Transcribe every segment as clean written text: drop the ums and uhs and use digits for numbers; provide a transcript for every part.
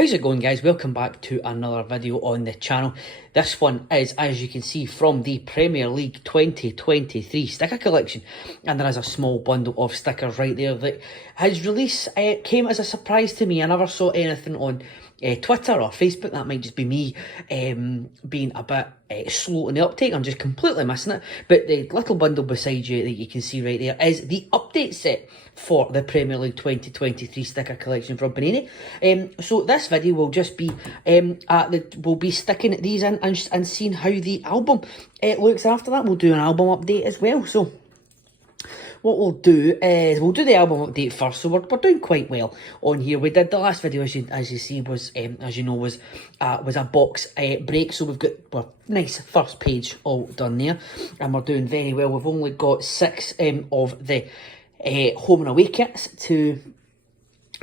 How's it going, guys? Welcome back to another video on the channel. This one is, as you can see, from the Premier League 2023 sticker collection, and there is a small bundle of stickers right there that his release came as a surprise to me. I never saw anything on Twitter or Facebook. That might just be me being a bit slow in the uptake. I'm just completely missing it. But the little bundle beside you that you can see right there is the update set for the Premier League 2023 sticker collection from Panini. So this video will just be we'll be sticking these in and seeing how the album looks after that. We'll do an album update as well. So what we'll do is we'll do the album update first. So we're doing quite well on here. We did the last video, as you see, was as you know, was a box break. So we've got nice first page all done there, and we're doing very well. We've only got 6 of the home and away kits to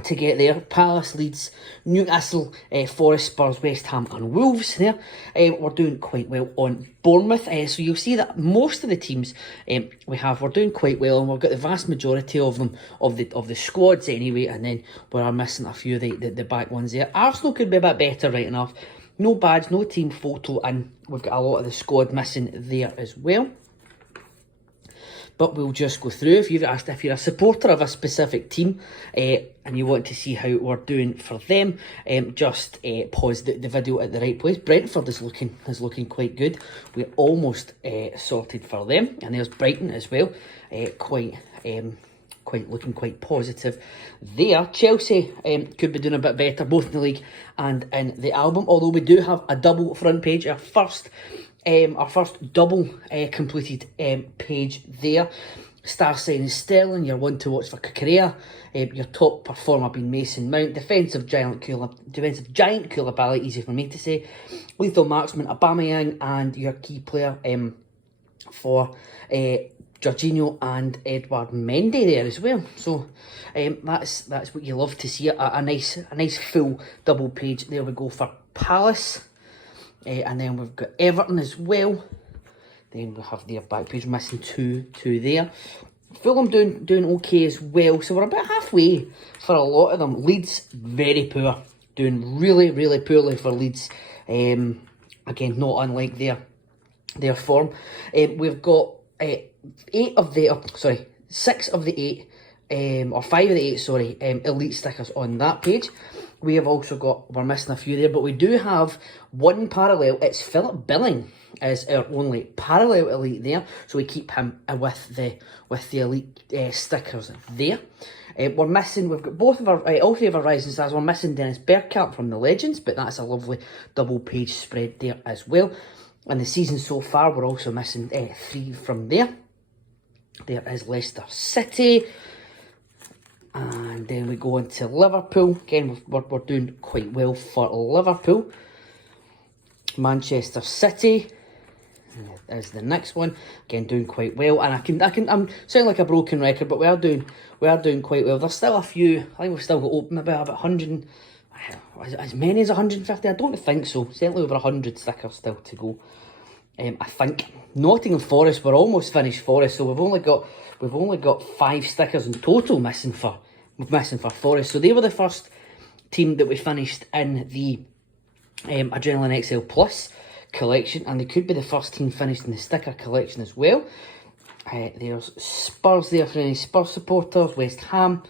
get there. Palace, Leeds, Newcastle, Forest, Spurs, West Ham and Wolves there. We're doing quite well on Bournemouth. So you'll see that most of the teams we're doing quite well, and we've got the vast majority of them, of the squads anyway, and then we are missing a few of the back ones there. Arsenal could be a bit better, right enough. No badge, no team photo, and we've got a lot of the squad missing there as well. But we'll just go through. If you're a supporter of a specific team and you want to see how we're doing for them, just pause the video at the right place. Brentford is looking quite good. We're almost sorted for them, and there's Brighton as well. Looking quite positive there. Chelsea could be doing a bit better, both in the league and in the album. Although we do have a double front page, our first double completed page there. Star signing Sterling, your one to watch for Cucurella, your top performer being Mason Mount, defensive giant Koulibaly, easy for me to say, lethal marksman Aubameyang, and your key player for Jorginho and Edouard Mendy there as well. So that's what you love to see, a nice full double page. There we go for Palace. And then we've got Everton as well. Then we have their back page, missing two there. Fulham doing okay as well. So we're about halfway for a lot of them. Leeds, very poor. Doing really, really poorly for Leeds. Again, not unlike their form. We've got 6 of the 8, or 5 of the 8, sorry, elite stickers on that page. We have also got, we're missing a few there, but we do have one parallel. It's Philip Billing is our only parallel elite there, so we keep him with the elite stickers there. We're missing, we've got both of our, all 3 of our rising stars. We're missing Dennis Bergkamp from the Legends, but that's a lovely double page spread there as well. And the season so far, we're also missing 3 from there. There is Leicester City. And then we go into Liverpool. Again, we're doing quite well for Liverpool. Manchester City is the next one. Again, doing quite well. And I'm sounding like a broken record, but we are doing quite well. There's still a few. I think we've still got open about 100, as many as 150. I don't think so. Certainly over 100 stickers still to go. I think Nottingham Forest, we're almost finished Forest, so we've only got 5 stickers in total missing for Forest. So they were the first team that we finished in the Adrenaline XL Plus collection, and they could be the first team finished in the sticker collection as well. There's Spurs there for any Spurs supporters, West Ham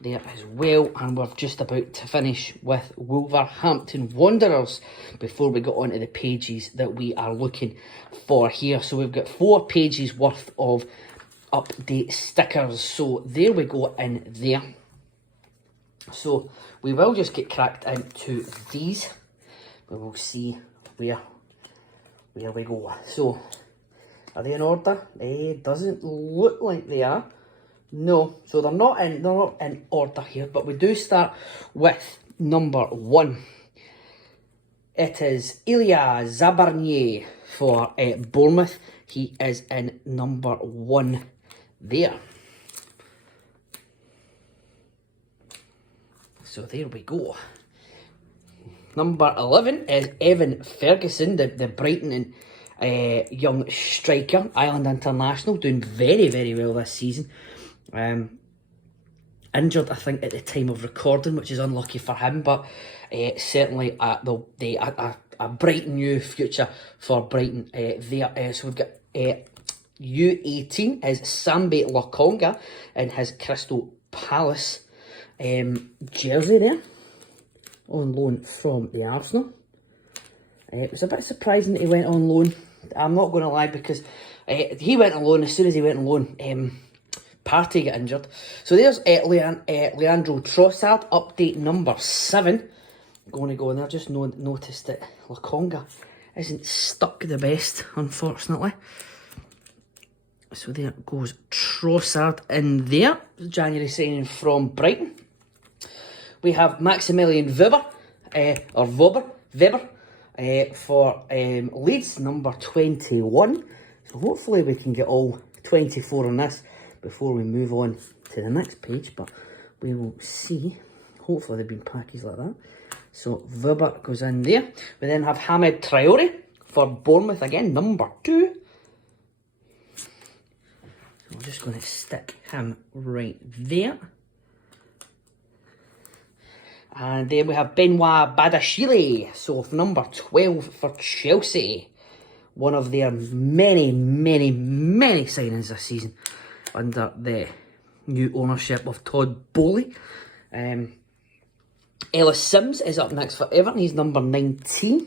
there as well, and we're just about to finish with Wolverhampton Wanderers before we go on to the pages that we are looking for here. So we've got 4 pages worth of update stickers, so there we go in there. So we will just get cracked into these. We will see where we go. So are they in order? It doesn't look like they are. No, so they're not in order here, but we do start with number 1. It is Ilya Zabarnier for Bournemouth. He is in number 1 there. So there we go. Number 11 is Evan Ferguson, the Brighton and young striker, Ireland international, doing very, very well this season. Injured, I think, at the time of recording, which is unlucky for him, but certainly a bright new future for Brighton there. So we've got U18 is Sambi Lokonga in his Crystal Palace jersey there, on loan from the Arsenal. It was a bit surprising that he went on loan. I'm not going to lie, because he went on loan. As soon as he went on loan, Partey got injured. So there's Leandro Trossard, update number 7. Going to go in there. Just noticed that Lokonga isn't stuck the best, unfortunately. So there goes Trossard in there. January signing from Brighton. We have Maximilian Weber, for Leeds, number 21. So hopefully we can get all 24 on this before we move on to the next page, but we will see. Hopefully they've been packaged like that. So Weber goes in there. We then have Hamed Traore for Bournemouth again, number 2. So we're just going to stick him right there. And then we have Benoit Badiashile, so number 12 for Chelsea. One of their many signings this season under the new ownership of Todd Bowley. Ellis Sims is up next for Everton. He's number 19.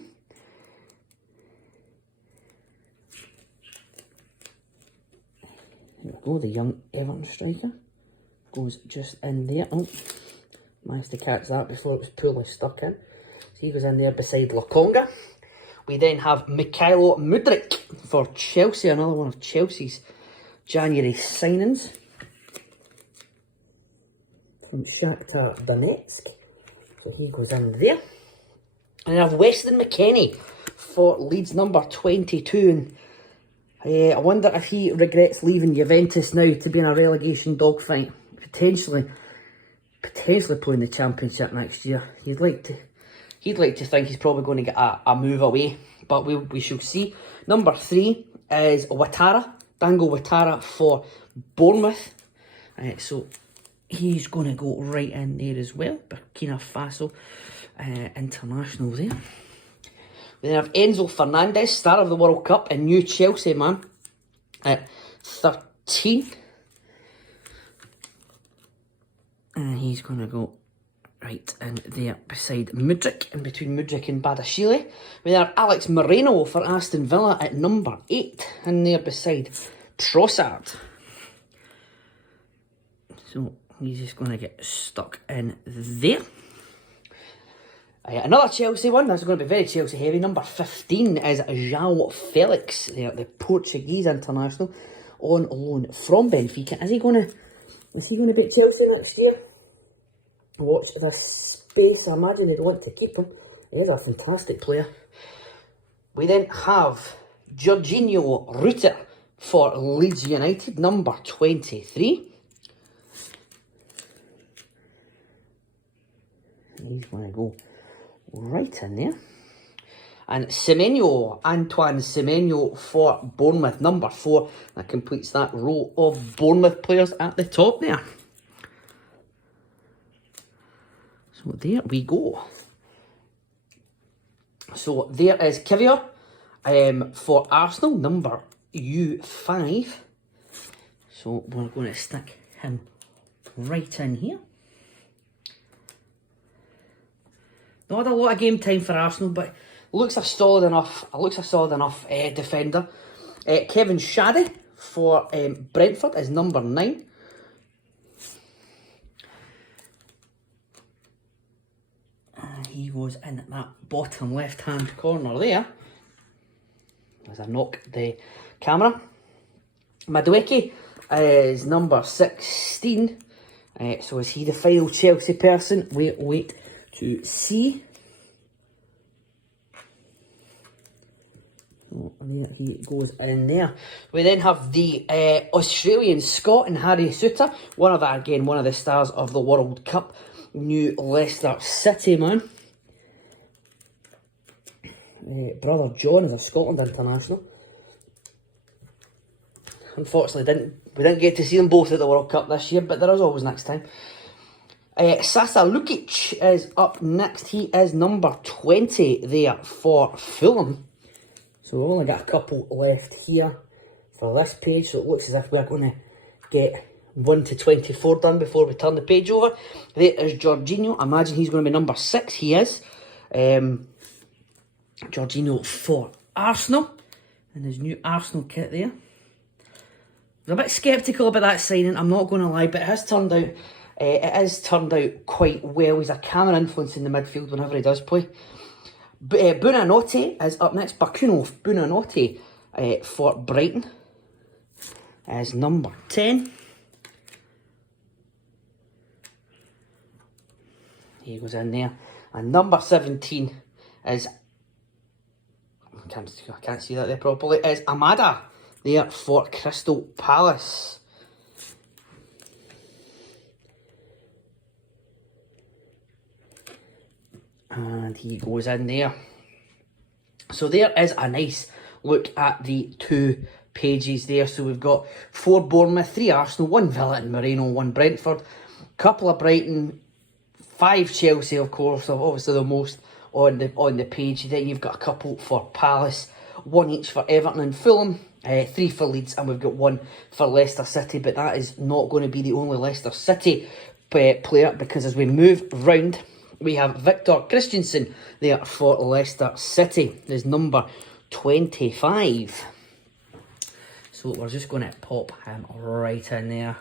There we go, the young Everton striker. Goes just in there. Oh, managed to catch that before it was poorly stuck in. So he goes in there beside Lokonga. We then have Mikhailo Mudryk for Chelsea, another one of Chelsea's January signings. From Shakhtar Donetsk. So he goes in there. And I have Weston McKennie for Leeds, number 22. And I wonder if he regrets leaving Juventus now to be in a relegation dogfight. Potentially playing the Championship next year. He'd like to think he's probably going to get a move away, but we shall see. Number 3 is Dango Ouattara for Bournemouth. So he's going to go right in there as well. Burkina Faso international there. We then have Enzo Fernandez, star of the World Cup, and new Chelsea man at 13. And he's going to go right in there beside Mudryk, in between Mudryk and Badiashile. We then have Alex Moreno for Aston Villa at number 8, and there beside Trossard. So he's just going to get stuck in there. Another Chelsea one, that's going to be very Chelsea heavy. Number 15 is João Felix, the Portuguese international, on loan from Benfica. Is he going to beat Chelsea next year? Watch this space. I imagine he'd want to keep him. He is a fantastic player. We then have Jorginho Rutter for Leeds United, number 23. And he's going to go right in there. And Antoine Semenyo for Bournemouth, number 4. That completes that row of Bournemouth players at the top there. So there we go. So there is Kivior for Arsenal, number U5. So we're going to stick him right in here. Not had a lot of game time for Arsenal, but looks a solid enough defender. Kevin Shaddy for Brentford is number 9. And he goes in at that bottom left hand corner there. As I knock the camera. Madueke is number 16. So is he the final Chelsea person? Wait to see. So there he goes in there. We then have the Australian Scot and Harry Souttar, one of the stars of the World Cup, new Leicester City man. Brother John is a Scotland international. Unfortunately, we didn't get to see them both at the World Cup this year, but there is always next time. Sasa Lukic is up next. He is number 20 there for Fulham. So we've only got a couple left here for this page, so it looks as if we're going to get 1 to 24 done before we turn the page over. There is Jorginho. I imagine he's going to be number 6. He is. Jorginho for Arsenal. And his new Arsenal kit there. I was a bit sceptical about that signing, I'm not going to lie, but it has turned out quite well. He's a camera influence in the midfield whenever he does play. Buonanotte is up next. Bakuno Buonanotte for Brighton is number 10. He goes in there. And number 17 is... I can't see that there properly. Is Amada there for Crystal Palace. And he goes in there. So there is a nice look at the 2 pages there. So we've got 4 Bournemouth, 3 Arsenal, 1 Villa and Moreno, 1 Brentford, couple of Brighton, 5 Chelsea, of course, obviously the most on the page. Then you've got a couple for Palace, 1 each for Everton and Fulham, 3 for Leeds, and we've got 1 for Leicester City. But that is not going to be the only Leicester City player, because as we move round, we have Victor Christensen there for Leicester City. Is number 25. So we're just going to pop him right in there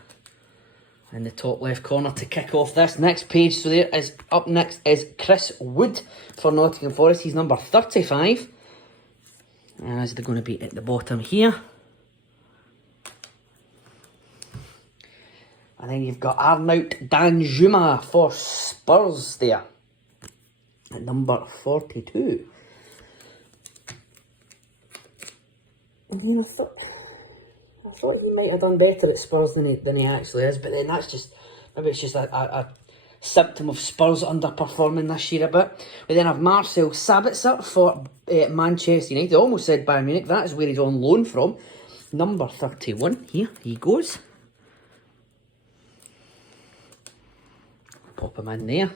in the top left corner to kick off this next page. So there is, up next is Chris Wood for Nottingham Forest. He's number 35. As they're going to be at the bottom here. And then you've got Arnaut Danjuma for Spurs there at number 42. I mean, I thought he might have done better at Spurs than he actually is, but then that's just, maybe it's just a symptom of Spurs underperforming this year a bit. We then have Marcel Sabitzer for Manchester United. I almost said Bayern Munich, that is where he's on loan from. Number 31, here he goes. Pop him in there.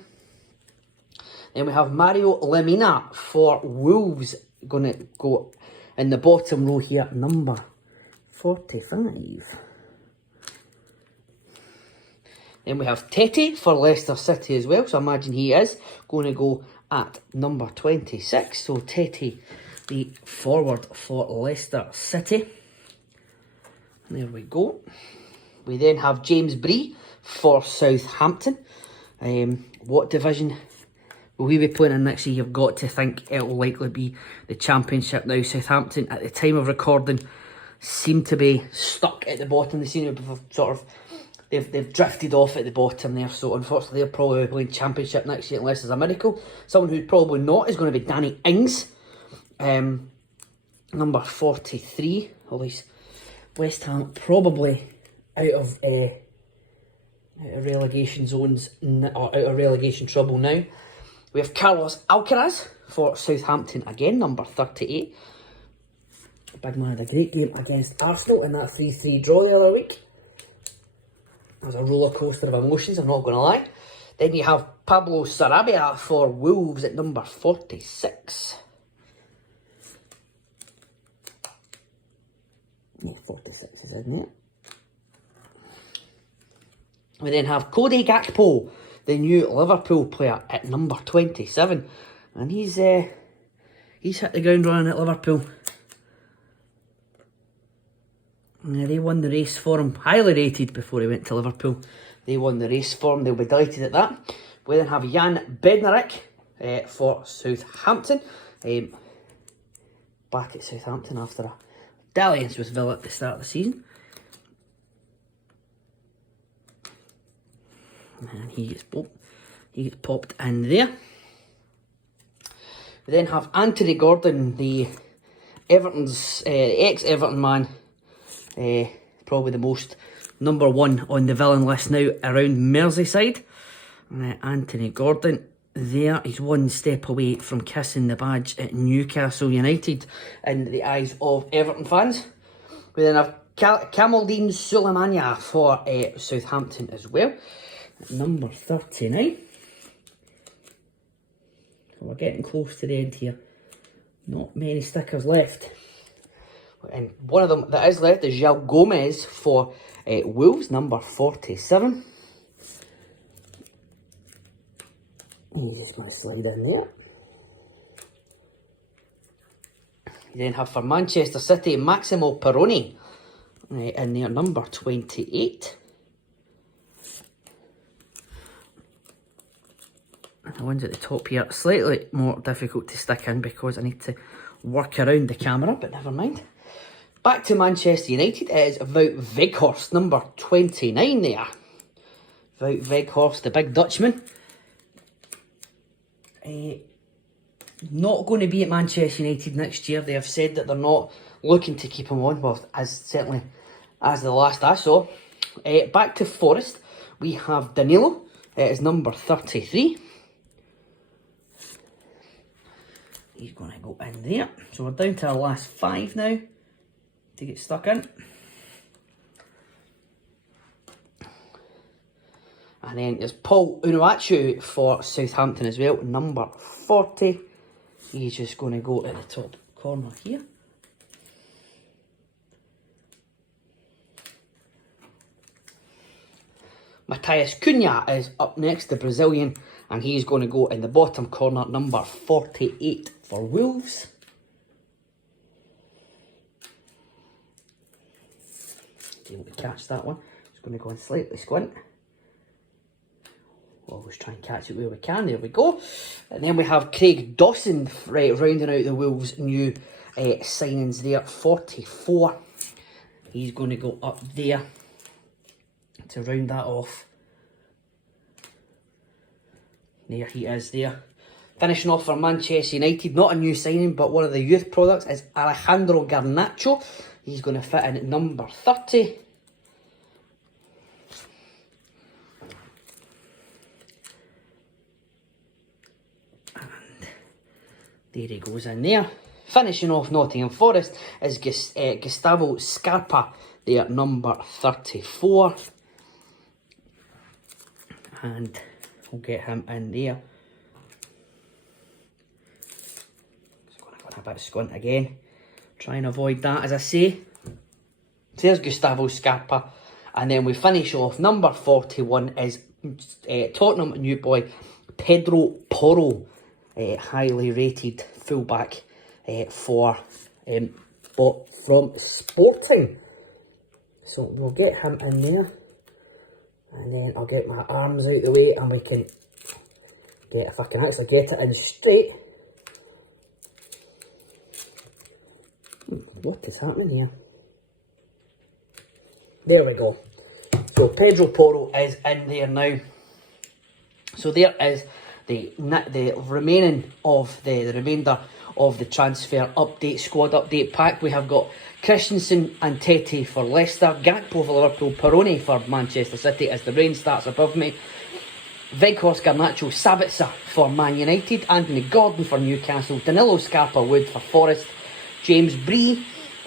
Then we have Mario Lemina for Wolves, going to go in the bottom row here, number 45. Then we have Tete for Leicester City as well, so I imagine he is going to go at number 26. So Tete, the forward for Leicester City. There we go. We then have James Bree for Southampton. What division will we be playing in next year? You've got to think it will likely be the Championship now. Southampton, at the time of recording, seem to be stuck at the bottom. They seem to be sort of, they've drifted off at the bottom there. So unfortunately, they'll probably be playing Championship next year unless there's a miracle. Someone who's probably not is going to be Danny Ings, number 43. At least West Ham probably out of relegation zones, or out of relegation trouble now. We have Carlos Alcaraz for Southampton again, number 38. Big man had a great game against Arsenal in that 3-3 draw the other week. It was a roller coaster of emotions, I'm not going to lie. Then you have Pablo Sarabia for Wolves at number 46. Yeah, 46 is in there. We then have Cody Gakpo, the new Liverpool player, at number 27. And he's hit the ground running at Liverpool. Yeah, they won the race for him, highly rated before he went to Liverpool. They won the race for him, they'll be delighted at that. We then have Jan Bednarik for Southampton. Back at Southampton after a dalliance with Villa at the start of the season. And he gets popped in there. We then have Anthony Gordon, the ex-Everton man, probably the most number 1 on the villain list now around Merseyside. Anthony Gordon there, he's one step away from kissing the badge at Newcastle United in the eyes of Everton fans. We then have Kamaldeen Sulemania for Southampton as well. Number 39. So we're getting close to the end here. Not many stickers left. And one of them that is left is João Gomez for Wolves, number 47. And you just want to slide in there. You then have for Manchester City, Massimo Perrone in there, number 28. And the ones at the top here, slightly more difficult to stick in because I need to work around the camera, but never mind. Back to Manchester United, it is Wout Weghorst, number 29 there. Wout Weghorst, the big Dutchman. Not going to be at Manchester United next year. They have said that they're not looking to keep him on, well, certainly as the last I saw. Back to Forest, we have Danilo, it is number 33. He's going to go in there. So we're down to our last 5 now to get stuck in. And then there's Paul Unuachu for Southampton as well, number 40. He's just going to go at the top corner here. Matheus Cunha is up next, the Brazilian, and he's going to go in the bottom corner, number 48 for Wolves. Able to catch that one. Just going to go and slightly squint. We'll always try and catch it where we can. There we go. And then we have Craig Dawson rounding out the Wolves' new signings there, 44. He's going to go up there to round that off. There he is there. Finishing off for Manchester United, not a new signing, but one of the youth products is Alejandro Garnacho. He's going to fit in at number 30. And there he goes in there. Finishing off Nottingham Forest is Gustavo Scarpa there, number 34. And we'll get him in there. Just going to go a bit of squint again. Try and avoid that, as I say. There's Gustavo Scarpa. And then we finish off, number 41 is Tottenham new boy Pedro Porro. Highly rated fullback from Sporting. So we'll get him in there. And then I'll get my arms out the way and we can get, if I can actually get it in straight. What is happening here? There we go. So Pedro Porro is in there now. So there is the remainder of the transfer update, squad update pack. We have got Christensen and Tete for Leicester, Gakpo for Liverpool, Perrone for Manchester City as the rain starts above me, Weghorst, Garnacho, Sabitzer for Man United, Anthony Gordon for Newcastle, Danilo, Scarpa, Wood for Forest, James Bree,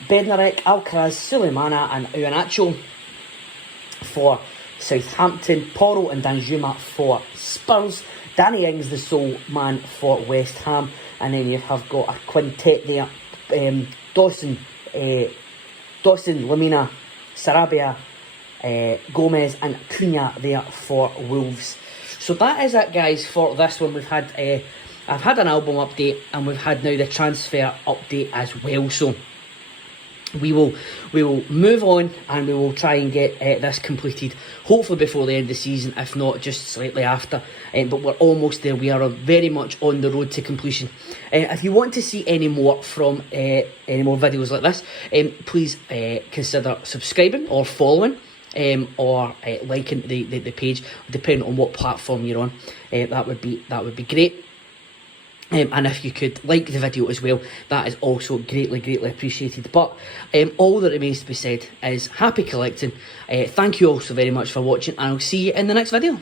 Bednarek, Alcaraz, Suleimana and Iheanacho for Southampton, Porro and Danjuma for Spurs, Danny Ings, the sole man for West Ham, and then you have got a quintet there, Dawson, Lamina, Sarabia, Gomez and Cunha there for Wolves. So that is it, guys, for this one. We've had I've had an album update and we've had now the transfer update as well. So we will move on and we will try and get this completed hopefully before the end of the season, if not just slightly after, but we're almost there. We are very much on the road to completion. If you want to see any more from any more videos like this, please consider subscribing or following or liking the page, depending on what platform you're on. That would be great. And if you could like the video as well, that is also greatly appreciated. But all that remains to be said is happy collecting. Thank you all so very much for watching, and I'll see you in the next video.